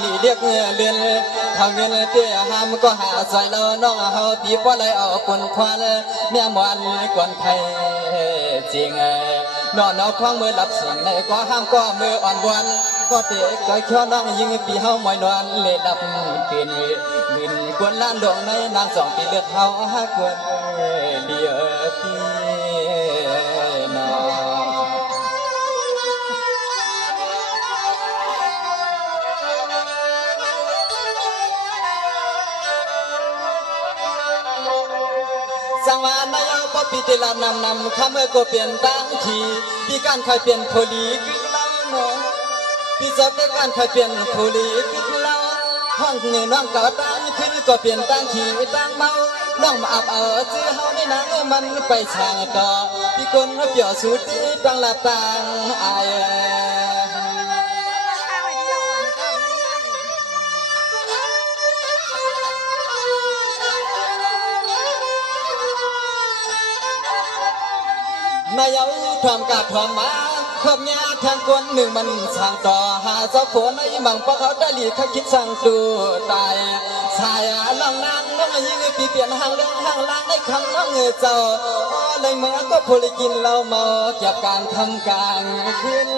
หลีเรียกเรือนทางเงินเตี้ยหามก็หาใส่เราน้องเฮาปีบ่เลยเอาปนควันแม่มวนกวนไทยจริงนอนเอาควางมือหลับสิ่งในก็ห้ามก็มืออ่อนวันก็เตะก็เขี้ยวน้องยิงปีเฮาหมอยนอนเล่ดับปีนบินกวนล้านดวงในนางสองปีเลือดเฮาหากวนเดียวปีนอสังวานนายเอาปปีเตลานำคำเมื่อก็เปลี่ยนตั้งทีปีการเคยเปลี่ยนโพลีกึ่งเล่าหนอปีจบในการเคยเปลี่ยนโพลีกึ่งเล่าห้องเงินน้องก็ตั้งขึ้นก็เปลี่ยนตั้งทีตั้งเมาน้องมาอับจื้อเฮาในนางมันไปช่างต่อพี่คนเปี่ยวสุดที่ตั้งละตังอายนายเอาทำกาดทำมาควบยาทางกวนหนึ่งมันสั่งต่อหาเจ้าผัวในมังเพราะเขาได้หลีเขาคิดสั่งดูตายชายลองนางน้องยิงปีเปลี่ยนห่างเรื่องห่างล้างในคำน้องเจ้าเลยเมื่อก็พลิกินเราเมาเกี่ยวกับการทำการขึ้น